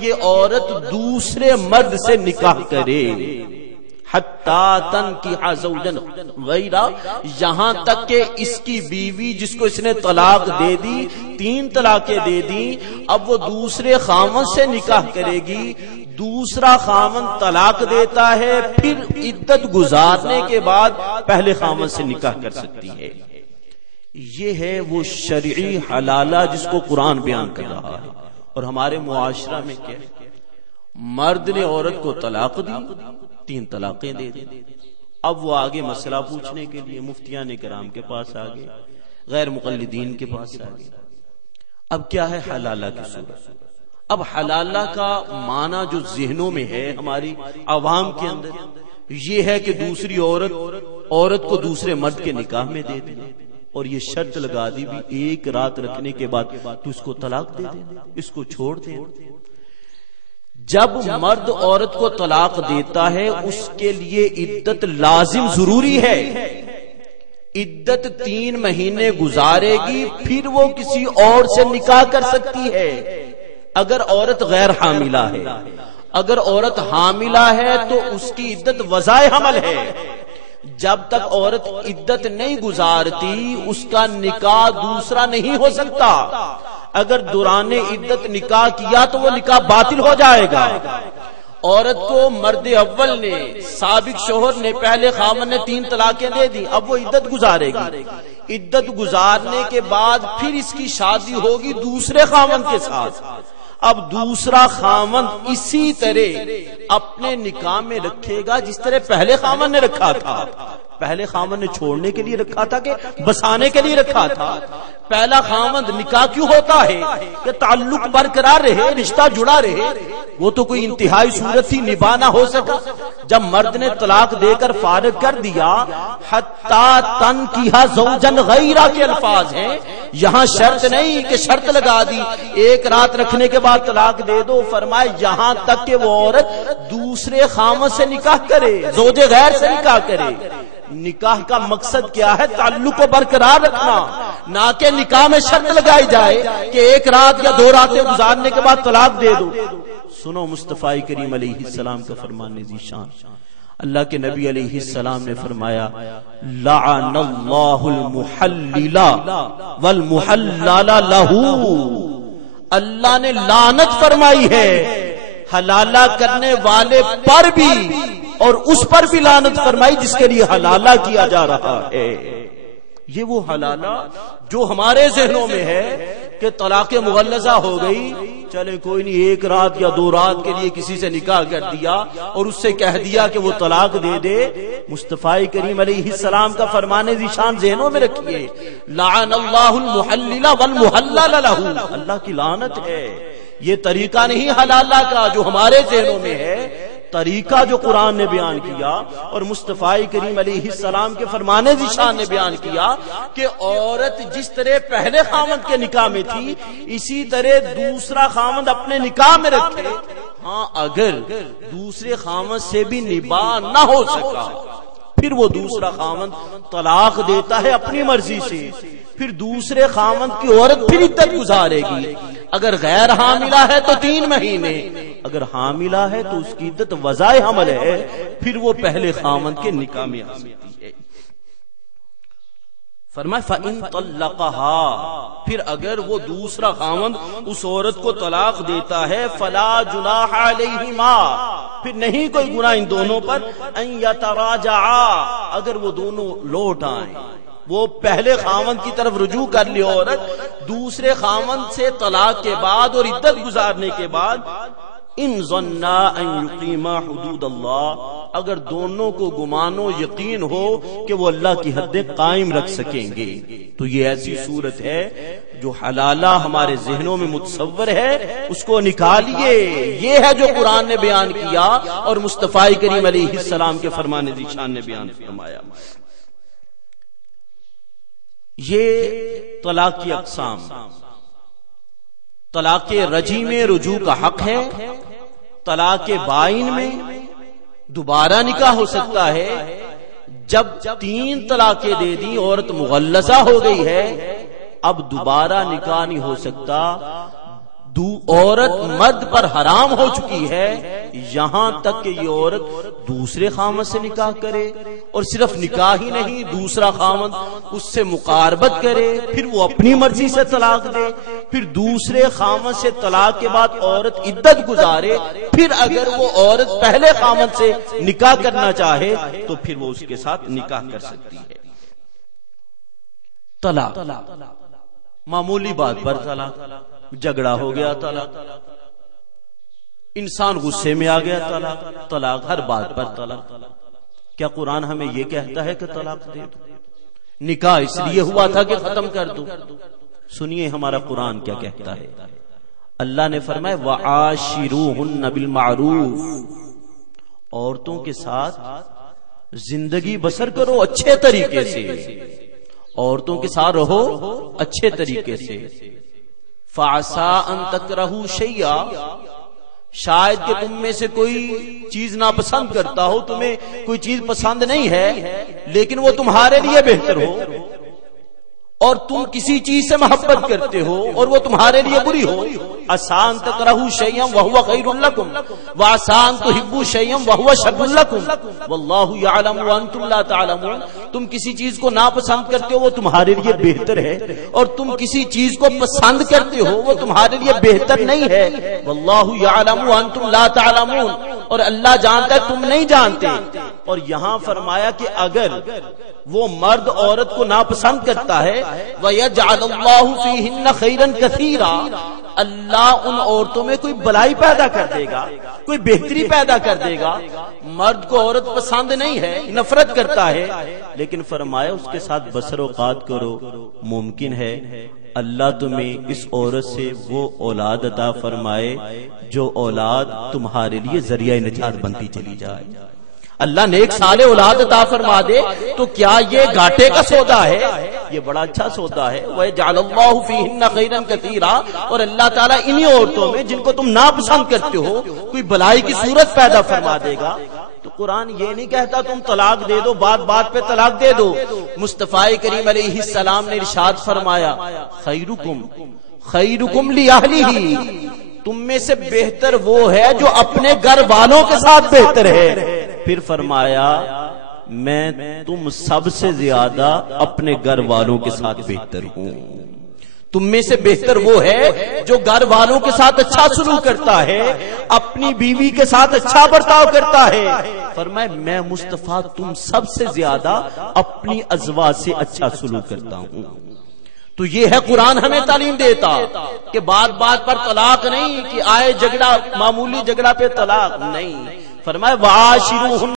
یہ عورت دوسرے مرد سے نکاح کرے حتی تنکح زوجا غیرہ، یہاں تک کہ اس کی بیوی جس کو اس نے طلاق دے دی، 3 طلاقیں دے دی، اب وہ دوسرے خاوند سے نکاح کرے گی، دوسرا خاوند طلاق دیتا ہے، پھر عدت گزارنے کے بعد پہلے خاوند سے نکاح کر سکتی ہے۔ یہ ہے وہ شرعی حلالہ جس کو قرآن بیان کر رہا ہے۔ اور ہمارے معاشرہ میں کیا ہے؟ مرد نے عورت کو طلاق دی، 3 طلاقیں دے دی، اب وہ آگے مسئلہ پوچھنے کے لیے مفتیان کرام کے پاس آگے، غیر مقلدین کے پاس آگے۔ اب کیا ہے حلالہ کی صورت؟ اب حلالہ کا معنی جو ذہنوں میں ہے ہماری عوام کے اندر، یہ ہے کہ دوسری عورت کو دوسرے مرد کے نکاح میں دے دیا، اور یہ شرط لگا دی بھی 1 رات رکھنے کے بعد تو اس کو طلاق دے دے، اس کو چھوڑ دے۔ جب مرد عورت کو طلاق دیتا ہے اس کے لیے عدت لازم ضروری ہے، عدت 3 مہینے گزارے گی، پھر وہ کسی اور سے نکاح کر سکتی ہے اگر عورت غیر حاملہ ہے۔ اگر عورت حاملہ ہے تو اس کی عدت وضع حمل ہے، جب تک عورت عدت نہیں گزارتی اس کا نکاح دوسرا نہیں ہو سکتا۔ اگر دوران عدت نکاح کیا تو وہ نکاح باطل ہو جائے گا۔ عورت کو مرد اول نے، سابق شوہر نے، پہلے خاوند نے 3 طلاقیں دے دی، اب وہ عدت گزارے گی، عدت گزارنے کے بعد پھر اس کی شادی ہوگی دوسرے خاوند کے ساتھ۔ اب دوسرا خاوند اسی طرح اپنے نکاح میں رکھے گا جس طرح پہلے خاوند نے رکھا تھا۔ پہلے خاوند نے چھوڑنے کے لیے رکھا تھا کہ بسانے کے لیے رکھا تھا؟ پہلا خاوند نکاح کیوں ہوتا ہے؟ کہ تعلق برقرار رہے، رشتہ جڑا رہے۔ وہ تو کوئی انتہائی صورت ہی نباہ نہ ہو سکا۔ جب مرد نے طلاق دے کر فارغ کر دیا، حتی تنکح زوجا غیرہ کے الفاظ ہیں، یہاں شرط نہیں کہ شرط لگا دی 1 رات رکھنے کے بعد طلاق دے دو، فرمائے یہاں تک کہ وہ عورت دوسرے خاوند سے نکاح کرے، زوج غیر سے نکاح کرے۔ نکاح کا مقصد کیا ہے؟ تعلق کو برقرار رکھنا، نہ کہ نکاح میں شرط لگائی جائے کہ 1 رات یا 2 راتیں گزارنے کے بعد طلاق دے دو۔ سنو مصطفیٰ کریم علیہ السلام کا فرمان ذیشان، اللہ کے نبی علیہ السلام نے فرمایا لعن اللہ المحلل والمحلل لہ، اللہ نے لعنت فرمائی ہے حلالہ کرنے والے پر بھی اور اس پر بھی لعنت فرمائی جس کے لیے حلالہ کیا جا رہا ہے۔ یہ وہ حلالہ جو ہمارے ذہنوں میں ہے کہ طلاق مغلظہ ہو گئی، چلے کوئی نہیں 1 رات یا 2 رات کے لیے کسی سے نکاح کر دیا اور اس سے کہہ دیا کہ وہ طلاق دے دے۔ مصطفیٰ کریم علیہ السلام کا فرمان ذیشان ذہنوں میں رکھیے، لعن اللہ المحلل والمحلل لہ، اللہ کی لعنت ہے۔ یہ طریقہ نہیں حلالہ کا جو ہمارے ذہنوں میں ہے، طریقہ جو قرآن نے بیان کیا اور مصطفیٰ کریم علیہ السلام کے فرمان ذیشان نے بیان کیا کہ عورت جس طرح پہلے خاوند کے نکاح میں تھی اسی طرح دوسرا خاوند اپنے نکاح میں رکھے۔ ہاں اگر دوسرے خاوند سے بھی نباہ نہ ہو سکا پھر وہ دوسرا خاوند طلاق دیتا ہے اپنی مرضی سے، پھر دوسرے خاوند کی عورت پھر عدت گزارے گی۔ اگر غیر حاملہ ہے تو 3 مہینے، اگر حاملہ ہے تو اس کی عدت وضع حمل ہے، پھر وہ پہلے خاوند کے نکاح میں آ سکتی ہے۔ فرمایا فَإِن طَلَّقَهَا، پھر اگر وہ دوسرا خاوند اس عورت کو طلاق دیتا ہے، فَلَا جُنَاحَ عَلَيْهِمَا، پھر نہیں کوئی گناہ ان دونوں پر، أَن يَتَرَاجَعَا، اگر وہ دونوں لوٹ آئیں، وہ پہلے خاوند کی طرف رجوع کر لی عورت دوسرے خاوند سے طلاق کے بعد اور عدت گزارنے کے بعد، ان ظنا ان یقیما حدود اللہ، اگر دونوں کو گمان و یقین ہو کہ وہ اللہ کی حدیں قائم رکھ سکیں گے، تو یہ ایسی صورت ہے جو حلالہ ہمارے ذہنوں میں متصور ہے اس کو نکالیے۔ یہ ہے جو قرآن نے بیان کیا اور مصطفیٰ کریم علیہ السلام کے فرمان ذیشان نے بیان فرمایا۔ یہ طلاق کی اقسام، طلاق رجعی میں رجوع کا حق ہے، طلاق بائن میں دوبارہ نکاح ہو سکتا ہے، جب 3 طلاقیں دے دی عورت مغلظہ ہو گئی ہے اب دوبارہ نکاح نہیں ہو سکتا، عورت مرد پر حرام ہو چکی ہے یہاں تک کہ یہ عورت دوسرے خامد سے نکاح کرے، اور صرف نکاح ہی نہیں، دوسرا خامد اس سے مقاربت کرے، پھر وہ اپنی مرضی سے طلاق دے، پھر دوسرے خامد سے طلاق کے بعد عورت عدت گزارے، پھر اگر وہ عورت پہلے خامد سے نکاح کرنا چاہے تو پھر وہ اس کے ساتھ نکاح کر سکتی ہے۔ طلاق معمولی بات پر طلاق، جھگڑا ہو گیا طلاق، انسان غصے میں آ گیا طلاق، ہر بات پر طلاق۔ کیا قرآن ہمیں یہ کہتا ہے کہ طلاق دے دو؟ نکاح اس لیے ہوا تھا کہ ختم کر دو۔ سنیے ہمارا قرآن کیا کہتا ہے۔ اللہ نے فرمایا وَعَاشِرُوهُنَّ بِالْمَعْرُوفِ، عورتوں کے ساتھ زندگی بسر کرو اچھے طریقے سے، عورتوں کے ساتھ رہو اچھے طریقے سے۔ فَعَسَىٰ أَن تَكْرَهُوا شَيْئًا، شاید کہ تم میں سے کوئی چیز ناپسند کرتا ہو، تمہیں کوئی چیز پسند نہیں ہے لیکن وہ تمہارے لیے بہتر ہو، اور تم کسی چیز سے محبت کرتے ہو اور وہ تمہارے لیے بری ہو۔ عَسَىٰ أَن تَكْرَهُوا شَيْئًا وَهُوَ خَيْرٌ لَكُمْ وَعَسَىٰ أَن تُحِبُّوا شَيْئًا وَهُوَ شَرٌّ لَكُمْ وَاللَّهُ يَعْلَمُ وَأَنتُمْ لَا تَعْلَمُونَ۔ تم کسی چیز کو ناپسند کرتے ہو وہ تمہارے لیے بہتر ہے، اور تم کسی چیز کو پسند کرتے ہو وہ تمہارے لیے بہتر نہیں ہے۔ وَاللَّهُ يَعْلَمُ وَأَنتُمْ لَا تَعْلَمُونَ، اور اللہ جانتا ہے تم نہیں جانتے۔ اور یہاں فرمایا کہ اگر وہ مرد عورت کو ناپسند کرتا ہے وَيَجْعَلُ اللَّهُ فِيهِنَّ خَيْرًا كَثِيرًا، اللہ ان عورتوں میں کوئی بلائی پیدا کر دے گا، کوئی بہتری پیدا کر دے گا۔ مرد کو عورت پسند نہیں ہے، نفرت کرتا ہے، لیکن فرمایا اس کے ساتھ بسر اوقات کرو، ممکن ہے اللہ تمہیں اس عورت سے وہ اولاد عطا فرمائے جو اولاد تمہارے لیے ذریعہ نجات بنتی چلی جائے۔ اللہ نیک صالح اولاد عطا فرما دے تو کیا یہ گھاٹے کا سودا ہے؟ یہ بڑا اچھا سودا ہے۔ وَيَجْعَلُ اللَّهُ فِيهِنَّ خَيْرًا كَثِيرًا، اور اللہ تعالیٰ انہی عورتوں میں جن کو تم ناپسند کرتے ہو کوئی بلائی کی صورت پیدا فرما دے گا۔ تو قرآن یہ نہیں کہتا تم طلاق دے دو، بات بات پہ طلاق دے دو۔ مصطفیٰ کریم علیہ السلام نے ارشاد فرمایا خیرکم لِأَهْلِهِ، تم میں سے بہتر وہ ہے جو اپنے گھر والوں کے ساتھ بہتر ہے۔ پھر فرمایا میں تم سب سے زیادہ اپنے گھر والوں کے ساتھ بہتر ہوں۔ تم میں سے بہتر وہ ہے جو گھر والوں کے ساتھ اچھا سلوک کرتا ہے، اپنی بیوی کے ساتھ اچھا برتاؤ کرتا ہے۔ فرمایا میں مصطفیٰ تم سب سے زیادہ اپنی ازواج سے اچھا سلوک کرتا ہوں۔ تو یہ ہے قرآن ہمیں تعلیم دیتا کہ بات بات پر طلاق نہیں، کہ آئے جھگڑا معمولی جھگڑا پہ طلاق نہیں۔ فرمایا وَعَاشِرُوهُنَّ